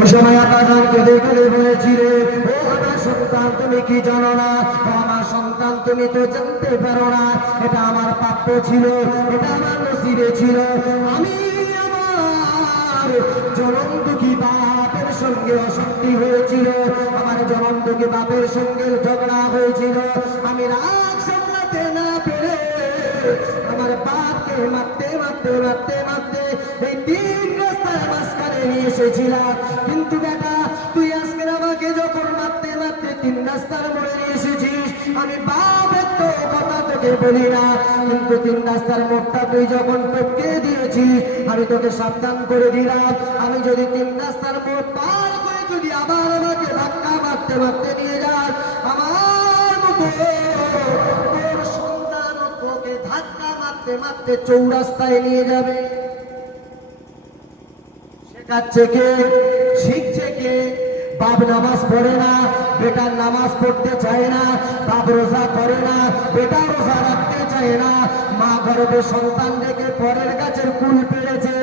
ওই সময় আব্বাজান কেঁদে কেঁদে বলেছিল, ও আমার সন্তান তুমি কি জানো না, ও আমার সন্তান তুমি তো জানতে পারো না, এটা আমার প্রাপ্য ছিল, এটা আমার নসিবে ছিল। আমি আমার জনম দুঃখী বাপের সঙ্গে অশান্তি হয়েছিল, আমার জনম দুঃখী বাপের সঙ্গে ঝগড়া হয়েছিল, আমি রাগ সামলাতে না পেরে আমার বাপকে মারতে মারতে মারতে মারতে এই তিন রাস্তার মাঝখানে নিয়ে এসেছিলাম। কিন্তু বেটা তুই আজকে আমাকে যখন মারতে মারতে তিন রাস্তার মোড়ে নিয়ে এসেছিস, আমি বাপের তো কথা তোকে বলি না, কিন্তু তিন রাস্তার মোড়টা তুই যখন টপকে দিয়েছিস, আমি তোকে সাবধান করে দিলাম, আমি যদি তিন রাস্তার মোড় পার করে যদি আবার আমাকে ধাক্কা মারতে মারতে নিয়ে যাস, আমার মতো তোর সন্তান তোকে ধাক্কা মারতে মারতে চৌরাস্তায় নিয়ে যাবে। শেখাচ্ছে কে, শিখছে কে? বাপ নামাজ পড়ে না, বেটার নামাজ পড়তে চায় না, বাপ রোজা করে না, বেটা রোজা রাখতে চায় না, মা গর্ভে সন্তান রেখে পরের গাছের কুল পেড়েছে,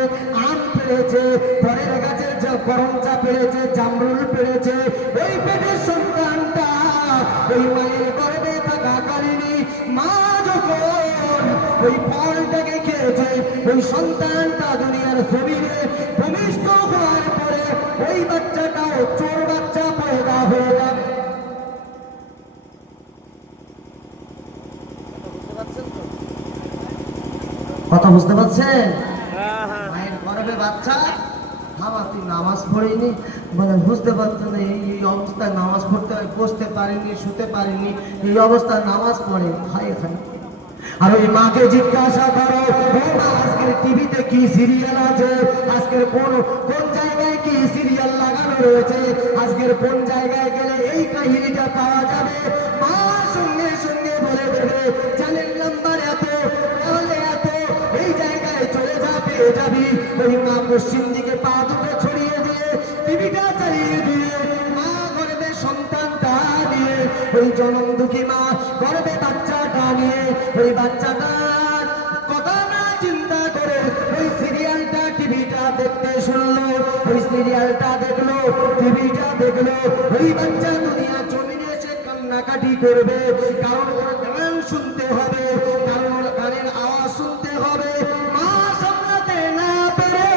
আম পেড়েছে, পরের গাছের করমচা পেড়েছে, জামরুল পেড়েছে, ওই পেটের সন্তানটা ওই মায়ের গর্ভে থাকাকালীনই মা যখন ওই ফলটাকে খেয়েছে, ওই সন্তানটা দুনিয়ার জমিনে ভূমিষ্ঠ হওয়ার পরে ওই বাচ্চাটাও চোর বাচ্চা পয়দা হয়ে যাবে। কথা বুঝতে পারছেন? মায়ের গর্ভে বাচ্চা, বাবা তুই নামাজ পড়িনি, মানে বুঝতে পারছো না, এই অবস্থায় নামাজ পড়তে হয়, বসতে পারিনি, শুতে পারিনি, এই অবস্থায় নামাজ পড়ে খাই খাই। আর ওই মাকে জিজ্ঞাসা করো, আজকের টিভিতে কি সিরিয়াল আছে, আজকের কোন কোন জায়গায় কি সিরিয়াল লাগানো রয়েছে, আজকের কোন জায়গায় গেলে এই কাহিনীটা পাওয়া যাবে, মা সঙ্গে সঙ্গে বলে দেবে চ্যানেল নাম্বার এত, তাহলে এত, এই জায়গায় চলে যা, পেয়ে যাবি। ওই মা পশ্চিম দিকে পা দুটো ছড়িয়ে দিয়ে টিভিটা চালিয়ে দিয়ে মা গর্ভে সন্তানটা নিয়ে, ওই জনম দুঃখী মা গর্ভে বাচ্চাটা নিয়ে, ওই বাচ্চাটার কথা না চিন্তা করে ওই সিরিয়ালটা টিভিটা দেখতে শুনলো, ওই সিরিয়ালটা দেখলো, টিভিটা দেখলো, ওই বাচ্চা দুনিয়া জমিনে এসে কান্নাকাটি করবে, কারণ ওর গান শুনতে হবে, কারণ ওর গানের আওয়াজ শুনতে হবে। মা সামলাতে না পেরে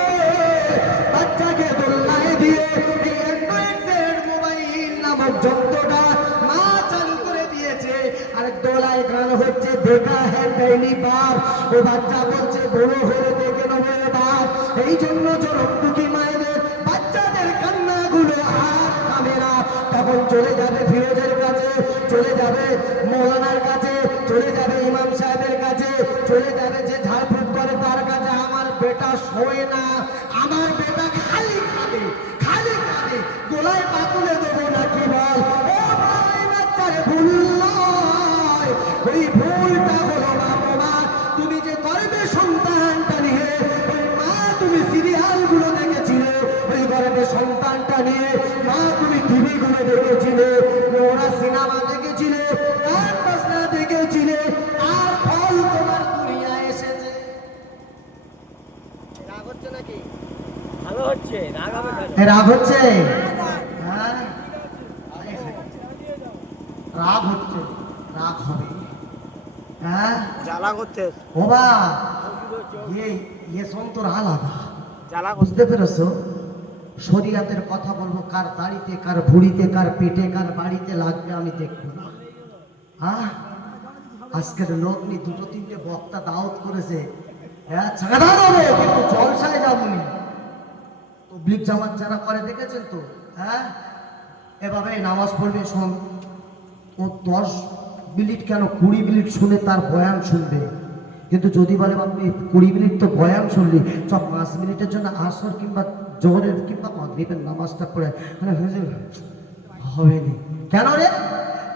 বাচ্চাকে দোলনায় দিয়ে এই অ্যান্ড্রয়েড মোবাইল নামক যন্ত্রটা মা চালু করে দিয়েছে, আর দোলায় গান হচ্ছে দেখা হ্যাঁ পেনি বাপ, ও বাচ্চা বলছে বড় হয়ে দেখে নেবে বাপ। এই জন্য জনমুখী মায়েদের বাচ্চাদের কান্নাগুলো আর থামে না, তখন চলে যাবে ফিরোজের কাছে, চলে যাবে মৌলানার কাছে, চলে যাবে ইমাম সাহেবের কাছে, চলে যাবে যে ঝাড়ফুঁক করে তার কাছে, আমার বেটা শোয় না, আমার বেটা খালি খাবে, খালি খাবে, গোলায় পাতুলে দেবো নাকি বল। ও ভাই বাচ্চারে ভুল নয়, ওই ভুলটা হলো মা বাবা, তুমি যে গর্ভে সন্তানটা নিয়ে ওই মা তুমি সিরিয়ালগুলো দেখেছিলে, ওই গর্ভে সন্তানটা নিয়ে মা তুমি টিভি গুলো দেখেছিলে, ওরা সিনেমা দেখেছিলে, গান বাজনা দেখেছিলে, তার ফল তোমার দুনিয়ায় এসেছে। রাগ হচ্ছে নাকি? ভালো হচ্ছে, রাগ হবে কেন? রাগ হচ্ছে? হ্যাঁ রাগ হচ্ছে, রাগ হবে, হ্যাঁ জ্বালা করতে বাবা, তোর আলাদা, জ্বালা বুঝতে পেরেছো? শরীয়তের কথা বলবো, কার দাড়িতে, কার ভুড়িতে, কার পেটে, কার বাড়িতে লাগবে আমি দেখবো না। হ্যাঁ আজকের লোক নি দুটো তিনটে বক্তা দাওয়াত করেছে, হ্যাঁ ছাড়া দেবো, কিন্তু জলসায় যাবনি। তবলিগ জামাত যারা করে দেখেছেন তো, হ্যাঁ এভাবে নামাজ পড়বে, শোন ও 10 মিনিট কেন 20 মিনিট শুনে তার বয়ান শুনবে, কিন্তু যদি বলে আপনি 20 মিনিট তো বয়ান শুনলি, সব 5 মিনিটের জন্য আসর কিংবা জোহরের কিংবা মাগরিবের নামাজটা পড়ে হবে না, কেন রে?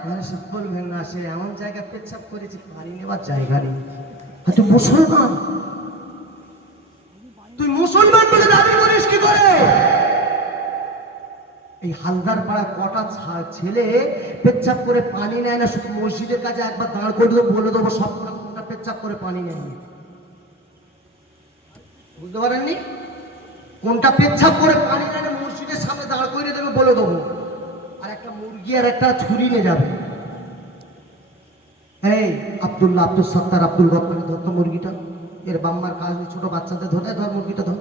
মানে সে বলবেন না, সে এমন জায়গায় পেচ্ছাপ করেছে পানি নেবার জায়গা নেই। তুই মুসলমান, তুই মুসলমান বলে দাবি করিস কি করে? এই হালদার পাড়া কটা ছেলে পেচ্ছাপ করে পানি নেয় না, শুধু মসজিদের কাছে একবার দাঁড় করে দেবো, বলে দেবো সব কোনটা পেচ্ছাপ করে পানি নেয়নি, বুঝতে পারেননি? কোনটা পেচ্ছাপ করে পানি নেয় না, মসজিদের সামনে দাঁড় ব্যবস্থা করে দেবে বলে দেবো। আর একটা মুরগি আর একটা ছুরি নিয়ে যাবে। এই আব্দুল্লাহ, আব্দুল সত্তার, আব্দুল গফফার, ধর মুরগিটা। এর বাম্মার কাজ নেই, ছোট বাচ্চাদের ধরে ধর মুরগিটা ধর।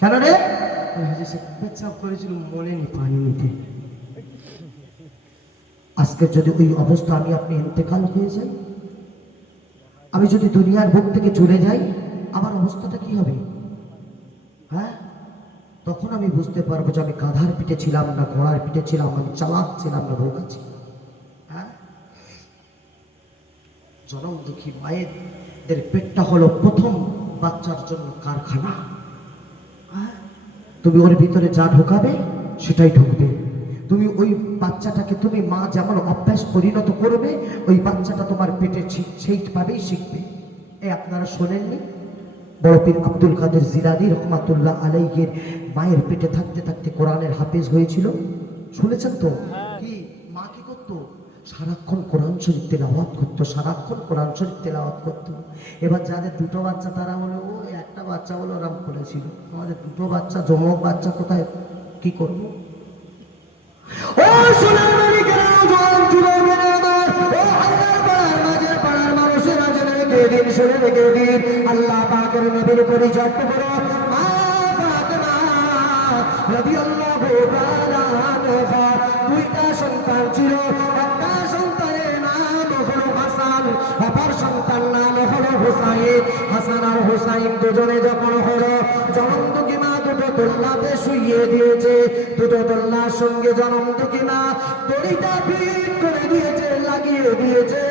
কেন রে? সে পেচ্ছাপ করেছিল, মনে নেই পানি নিতে। আজকে যদি ওই অবস্থা আমি আপনি ইন্তেকাল হয়ে যাই, আমি যদি দুনিয়ার বুক থেকে চলে যাই, আমার অবস্থাটা কি হবে? হ্যাঁ, তখন আমি বুঝতে পারবো যে আমি গাধার পিঠে ছিলাম না ঘোড়ার পিঠে ছিলাম, আমি চালাক ছিলাম না বোকা ছিলাম। হ্যাঁ, জনম দুঃখী মায়েদের পেটটা হলো প্রথম বাচ্চার জন্য কারখানা। হ্যাঁ, তুমি ওর ভিতরে যা ঢোকাবে সেটাই ঢুকবে। তুমি ওই বাচ্চাটাকে তুমি মা যেমন অভ্যাস পরিণত করবে, ওই বাচ্চাটা তোমার পেটে সেইভাবেই শিখবে। আপনারা শোনেননি বড় পীর আব্দুল কাদের জিলানী রহমাতুল্লাহ আলাইহির মায়ের পেটে থাকতে থাকতে কোরআনের হাফেজ হয়েছিল? শুনেছেন তো? কি মা কি করতো? সারাক্ষণ কোরআন শরীফ তেলাওয়াত করতো, সারাক্ষণ কোরআন শরীফ তেলাওয়াত করতো। এবার যাদের দুটো বাচ্চা তারা বলে ও একটা বাচ্চা বলে ওরাম করেছিল, আমাদের দুটো বাচ্চা জমক বাচ্চা কোথায় কি করবো? ও সোনার মালিকেরা, জোয়ান যুবকেরা আমার, ও আল্লাহর পাড়ার মাঝের পাড়ার মানুষেরা জেনে রেখে দিন, শুনে রেখে দিন, আল্লাহ পাকের নবীর পরিচয় করো। মা ফাতেমা রাদিয়াল্লাহু তাআলা আনহা দুইটা সন্তান ছিল। একটা সন্তানের নাম হলো হাসান, অপর সন্তান নাম হলো হুসাইন। হাসান আর হুসাইন দুজনে যখন হলো, জনমদুখী মা দুটো দোলনাতে শুইয়ে দিয়েছে। দুটো দোলনার সঙ্গে জনমদুখী মা দড়িটা ফিট করে দিয়েছে, লাগিয়ে দিয়েছে,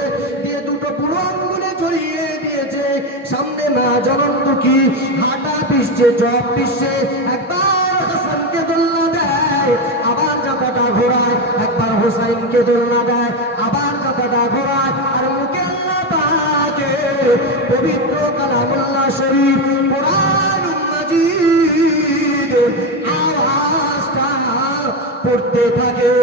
দিয়ে দুটো বুড়ো আঙ্গুলে জড়িয়ে দিয়েছে। সামনে মা জনমদুখী হাঁটা পিষছে, জব পিষছে। একবার হাসানকে দোলনা দেয়, আবার জাপাটা ঘোরায়, একবার হুসাইনকে দোলনা দেয়, আবার জাপাটা ঘোরায়। আর মুখে আল্লাহ পাকের পবিত্র কালামুল্লাহ শরীফ কোরআনুল মাজিদ আওয়াজটা পড়তে থাকে।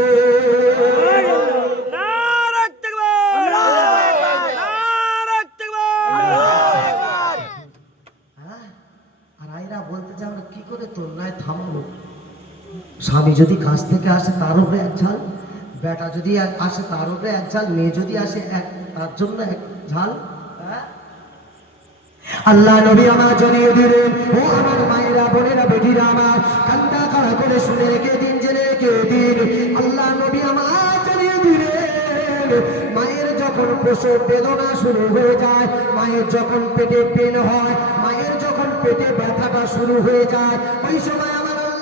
আর আইরা বলতে যে আমরা কি করে তোলনায় থামাবো? স্বামী যদি কাজ থেকে আসে তার উপরে এক ঝাল, বেটা যদি আসে তার উপরে এক ঝাল, মেয়ে যদি আসে তার জন্য এক ঝাল। আল্লাহ নবী আমার জানিয়ে দিলেন, ও আমার মায়েরা, বোনেরা, বেটিরা আমার, কান্না কারা করে শুনে রেখে দিন, জেনে রেখে দিন। আল্লাহ নবী আমার জানিয়ে দিলেন, মায়ের যখন প্রসব বেদনা শুরু হয়ে যায়, মায়ের যখন পেটে পেন হয়, মায়ের যখন পেটে ব্যথাটা শুরু হয়ে যায়, ওই সময়